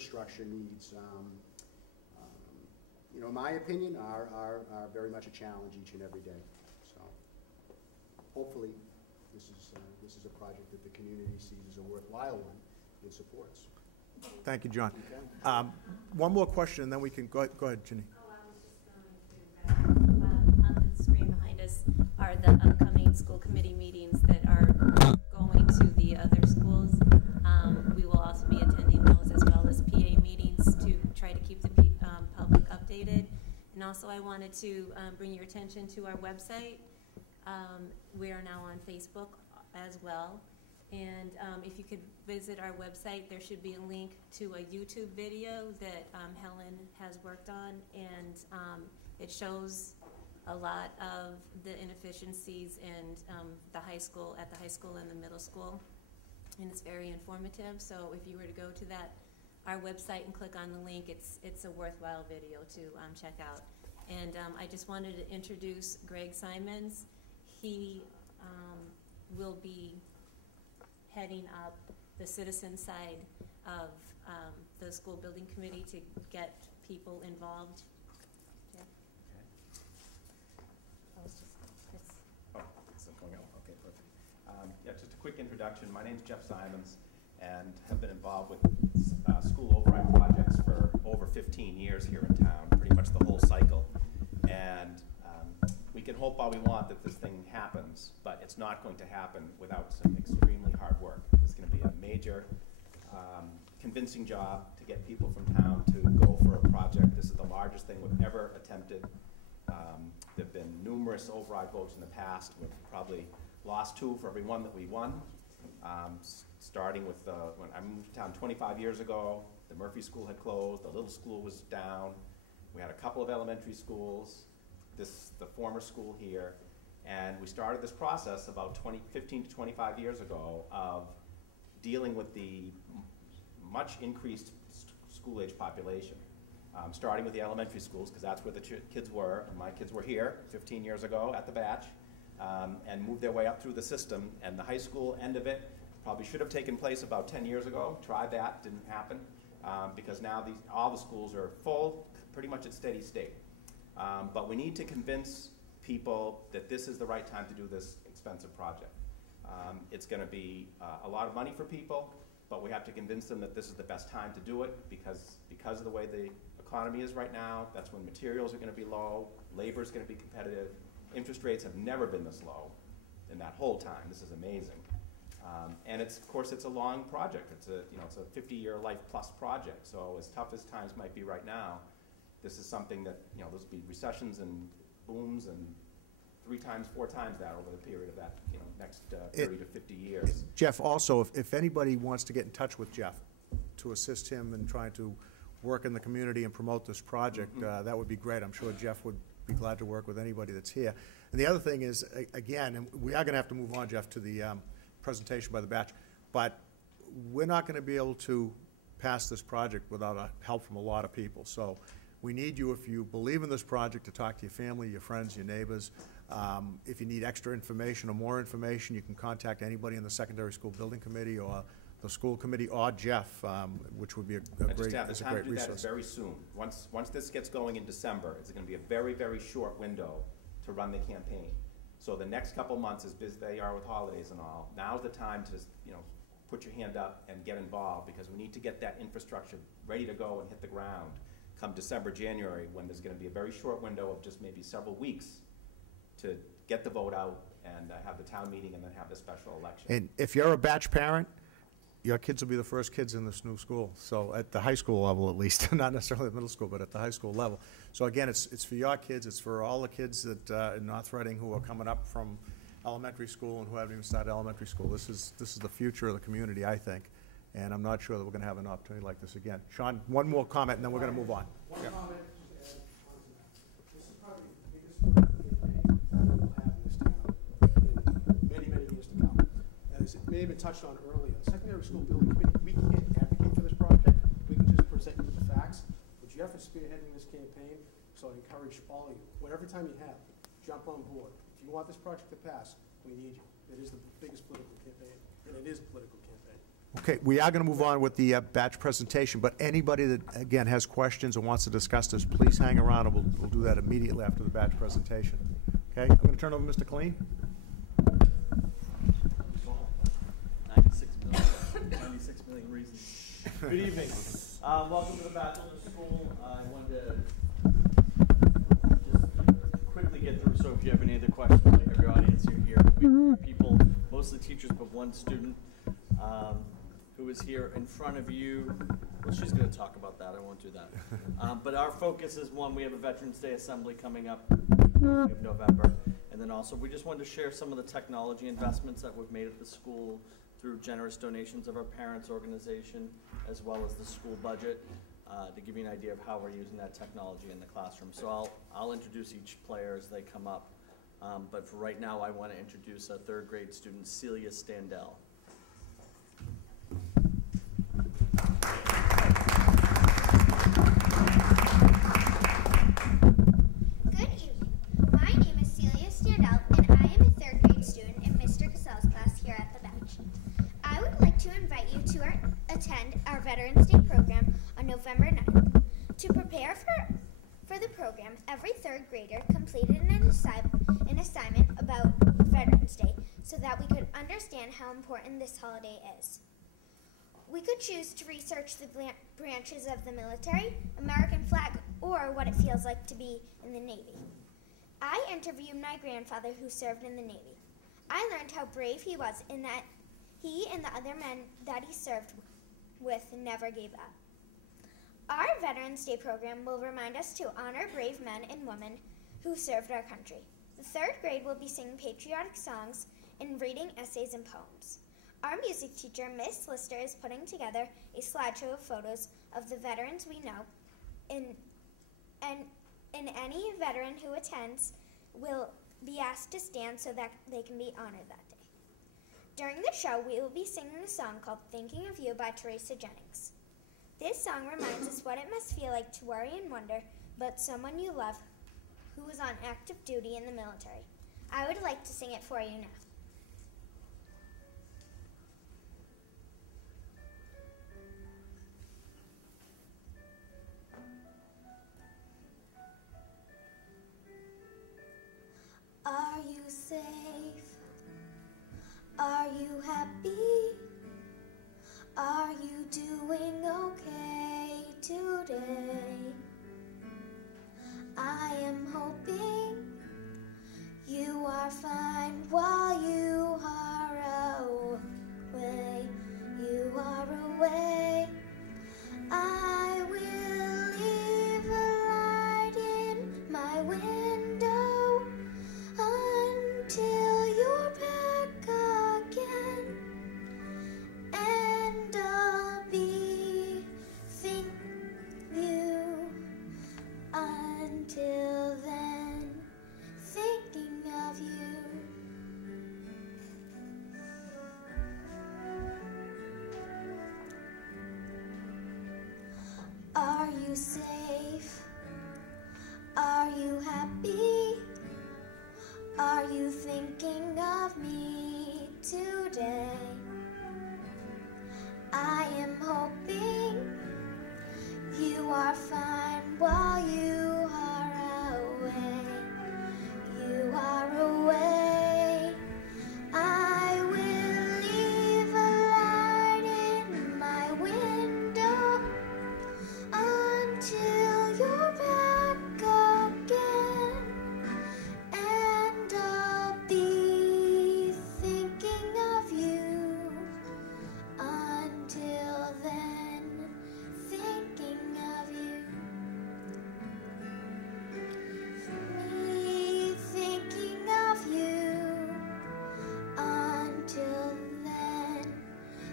infrastructure needs, you know, in my opinion, are very much a challenge each and every day. So hopefully this is a project that the community sees as a worthwhile one and supports. Thank you, John. Okay. One more question, and then we can go ahead, Ginny. Oh, I was just going to on the screen behind us are the upcoming school committee meetings that are going to the other schools. We will also be attending those as well as PA meetings to try to keep the public updated. And also I wanted to bring your attention to our website. We are now on Facebook as well. And if you could visit our website, there should be a link to a YouTube video that Helen has worked on, and it shows a lot of the inefficiencies in the high school, at the high school and the middle school, and it's very informative. So if you were to go to our website and click on the link, it's a worthwhile video to check out. And I just wanted to introduce Greg Simons. He will be heading up the citizen side of the school building committee to get people involved. Yeah. Okay. Oh, it's going out. Okay, perfect. Yeah, just a quick introduction. My name's Jeff Simons, and have been involved with school override projects for over 15 years here in town, pretty much the whole cycle. And we can hope all we want that this thing happens, but it's not going to happen without some extremely hard work. It's going to be a major convincing job to get people from town to go for a project. This is the largest thing we've ever attempted. There have been numerous override votes in the past. We've probably lost 2 for every 1 that we won. Starting with when I moved to town 25 years ago, the Murphy School had closed, the little school was down. We had a couple of elementary schools, the former school here, and we started this process about 15 to 25 years ago of dealing with the much increased school age population. Starting with the elementary schools, because that's where the kids were, and my kids were here 15 years ago at the batch, and moved their way up through the system. And the high school end of it probably should have taken place about 10 years ago. Tried that, didn't happen, because now all the schools are full, pretty much at steady state. But we need to convince people that this is the right time to do this expensive project. It's going to be a lot of money for people, but we have to convince them that this is the best time to do it because of the way the economy is right now. That's when materials are going to be low, labor is going to be competitive. Interest rates have never been this low in that whole time. This is amazing. And of course, it's a long project. It's a 50-year life plus project. So as tough as times might be right now, this is something that, there'll be recessions and booms and 3 times, 4 times that over the period of that, next 30 to 50 years. Jeff, also, if anybody wants to get in touch with Jeff to assist him in trying to work in the community and promote this project, that would be great. I'm sure Jeff would be glad to work with anybody that's here. And the other thing is, again, and we are going to have to move on, Jeff, to the presentation by the batch, but we're not going to be able to pass this project without help from a lot of people. So we need you, if you believe in this project, to talk to your family, your friends, your neighbors. If you need extra information or more information, you can contact anybody in the Secondary School Building Committee or the school committee or Jeff, which would be a great resource. The time to do that is very soon. Once this gets going in December, it's going to be a very, very short window to run the campaign. So the next couple months, as busy they are with holidays and all, now's the time to put your hand up and get involved, because we need to get that infrastructure ready to go and hit the ground come December, January, when there's going to be a very short window of just maybe several weeks to get the vote out and have the town meeting and then have the special election. And if you're a batch parent, your kids will be the first kids in this new school. So at the high school level, at least, not necessarily the middle school, but at the high school level. So again, it's for your kids. It's for all the kids that in North Reading who are coming up from elementary school and who haven't even started elementary school. This is the future of the community, I think. And I'm not sure that we're going to have an opportunity like this again. Sean, one more comment, and then we're going to move on. One comment. This is probably the biggest campaign we'll have in this town in many, many years to come. As it may have been touched on earlier, the Secondary School Building Committee, we can't advocate for this project. We can just present you with the facts. But Jeff is spearheading this campaign, so I encourage all of you, whatever time you have, jump on board. If you want this project to pass, we need you. It is the biggest political campaign, and it is a political campaign. Okay, we are going to move on with the badge presentation, but anybody that, again, has questions or wants to discuss this, please hang around, and we'll do that immediately after the badge presentation. Okay, I'm going to turn over to Mr. Colleen. 96 million reasons. Good evening. Welcome to the Bachelor School. I wanted to just quickly get through, so if you have any other questions, I have your audience here. We have people, mostly teachers, but one student who is here in front of you. Well, she's going to talk about that. I won't do that. But our focus is, one, we have a Veterans Day Assembly coming up in November. And then also, we just wanted to share some of the technology investments that we've made at the school through generous donations of our parents' organization, as well as the school budget, to give you an idea of how we're using that technology in the classroom. So I'll introduce each player as they come up. But for right now, I want to introduce a third grade student, Celia Standell. Good evening. My name is Celia Standell, and I am a third grade student in Mr. Cassell's class here at the bench. I would like to invite you to attend our Veterans Day program on November 9th. To prepare for the program, every third grader completed an assignment about Veterans Day so that we could understand how important this holiday is. We could choose to research the branches of the military, American flag, or what it feels like to be in the Navy. I interviewed my grandfather who served in the Navy. I learned how brave he was in that he and the other men that he served with never gave up. Our Veterans Day program will remind us to honor brave men and women who served our country. The third grade will be singing patriotic songs and reading essays and poems. Our music teacher, Miss Lister, is putting together a slideshow of photos of the veterans we know, and any veteran who attends will be asked to stand so that they can be honored that day. During the show, we will be singing a song called Thinking of You by Teresa Jennings. This song reminds us what it must feel like to worry and wonder about someone you love who was on active duty in the military. I would like to sing it for you now. Are you safe? Are you happy? Are you doing okay today? I am hoping you are fine while you are away. You are away. I will leave a light in my window until you're back again, and I'll be thinking you until then, thinking of you. Are you safe? Are you happy? Are you thinking of me today? I am hoping you are fine while you are away. You are away. I will leave a light in my window until you're back again, and I'll be thinking of you until then, thinking of you. Me thinking of you until then,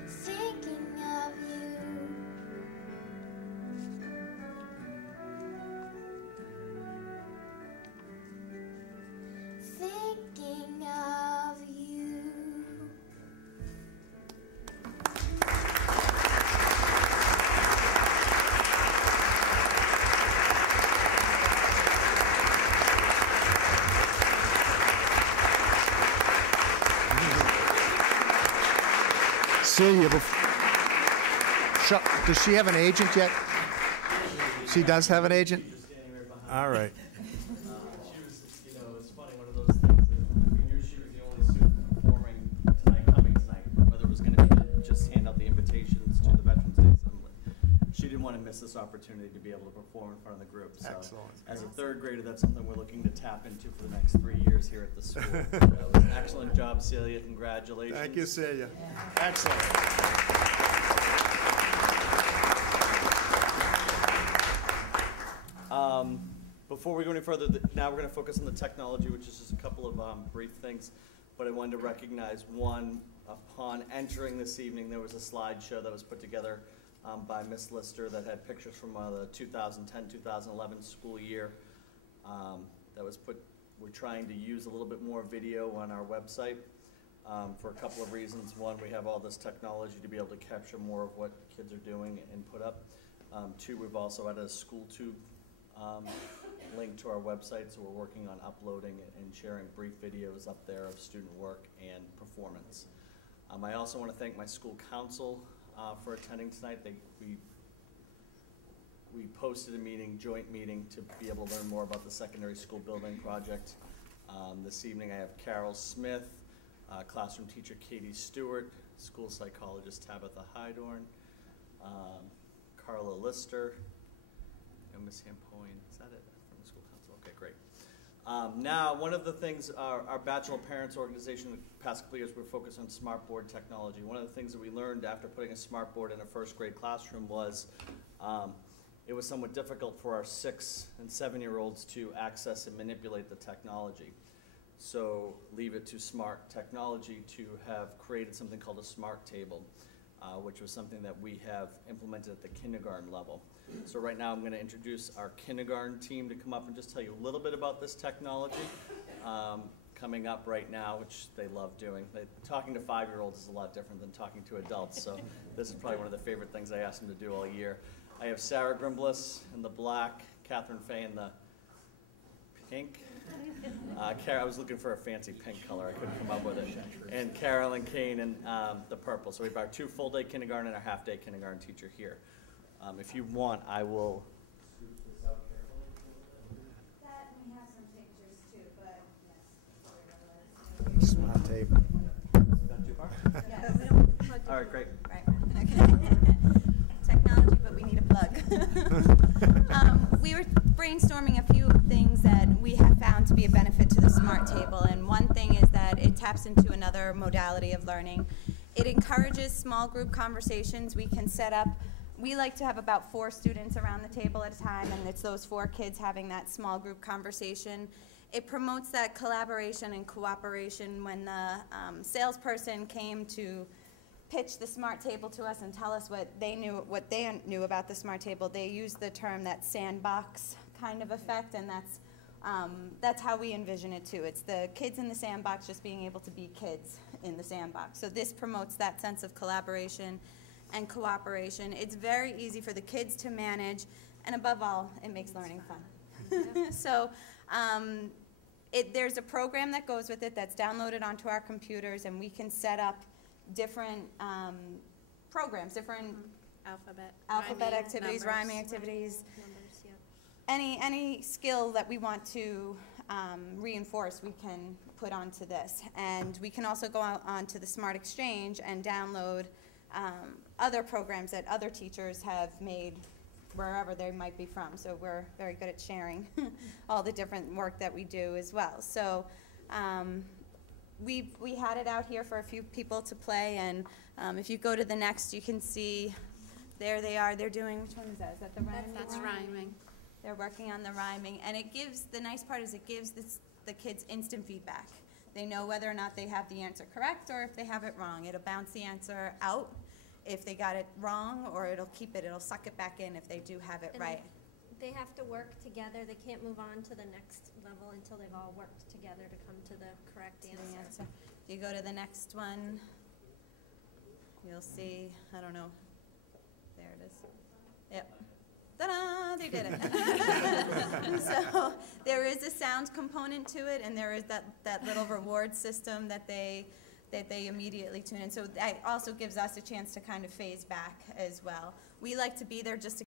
thinking of you. Thinking of you. Celia, Does she have an agent yet? She does have an agent? She's standing right behind. All right. She was, it's funny, one of those things that we knew she was the only student performing tonight, coming tonight, whether it was going to be to just hand out the invitations to the Veterans Day Assembly. She didn't want to miss this opportunity to be able to perform in front of the group. So Excellent. as a third grader, that's something we're looking to tap into for the next 3 years here at the school. That was an excellent job, Celia. Congratulations. Thank you, Celia. Excellent. Before we go any further, now we're going to focus on the technology, which is just a couple of brief things. But I wanted to recognize one, upon entering this evening, there was a slideshow that was put together by Ms. Lister that had pictures from the 2010-2011 school year. That was put, we're trying to use a little bit more video on our website for a couple of reasons. One, we have all this technology to be able to capture more of what kids are doing and put up. Two, we've also added a SchoolTube link to our website, so we're working on uploading and sharing brief videos up there of student work and performance. I also want to thank my school council for attending tonight. We posted a meeting, joint meeting, to be able to learn more about the secondary school building project. This evening I have Carol Smith, classroom teacher Katie Stewart, school psychologist Tabitha Hydorn, Carla Lister, and Ms. Hampoin. Is that it from the school council? Okay, great. Now, one of the things, our Bachelor Parents organization, the past couple of years, we're focused on smart board technology. One of the things that we learned after putting a smart board in a first grade classroom was it was somewhat difficult for our 6 and 7-year-olds to access and manipulate the technology. So leave it to Smart Technology to have created something called a Smart Table, which was something that we have implemented at the kindergarten level. So right now I'm going to introduce our kindergarten team to come up and just tell you a little bit about this technology coming up right now, which they love doing. Talking to 5-year-olds is a lot different than talking to adults, so this is probably one of the favorite things I ask them to do all year. I have Sarah Grimblis in the black, Catherine Fay in the pink. I was looking for a fancy pink color. I couldn't come up with it. And Carolyn Kane in the purple. So we have our 2 full-day kindergarten and our half-day kindergarten teacher here. If you want, I will. That we have some pictures too, but yes. Smart table. Is that too far? Yeah, we don't plug All right, great. Right. Okay. Technology, but we need a plug. We were brainstorming a few things that we have found to be a benefit to the Smart Table, and one thing is that it taps into another modality of learning. It encourages small group conversations. We can set up, we like to have about 4 students around the table at a time, and it's those 4 kids having that small group conversation. It promotes that collaboration and cooperation. When the salesperson came to pitch the Smart Table to us and tell us what they knew about the Smart Table, they used the term that sandbox kind of effect, and that's how we envision it too. It's the kids in the sandbox just being able to be kids in the sandbox. So this promotes that sense of collaboration and cooperation. It's very easy for the kids to manage, and above all, it makes learning fun. So there's a program that goes with it that's downloaded onto our computers, and we can set up different programs, different alphabet activities, rhyming activities, Numbers, yeah. any skill that we want to reinforce, we can put onto this. And we can also go out onto the Smart Exchange and download other programs that other teachers have made wherever they might be from. So we're very good at sharing all the different work that we do as well. So we had it out here for a few people to play, and if you go to the next, you can see there they are. They're doing, which one is that? Is that the rhyming? That's rhyming. They're working on the rhyming, and it gives, the nice part is it gives the kids instant feedback. They know whether or not they have the answer correct or if they have it wrong. It'll bounce the answer out if they got it wrong, or it'll suck it back in if they do have it And right. They have to work together. They can't move on to the next level until they've all worked together to come to the correct To the answer. answer. If you go to the next one, you'll see, I don't know, there it is. Yep. Ta-da, they did it. So there is a sound component to it, and there is that little reward system that they that they immediately tune in. So that also gives us a chance to kind of phase back as well. We like to be there just to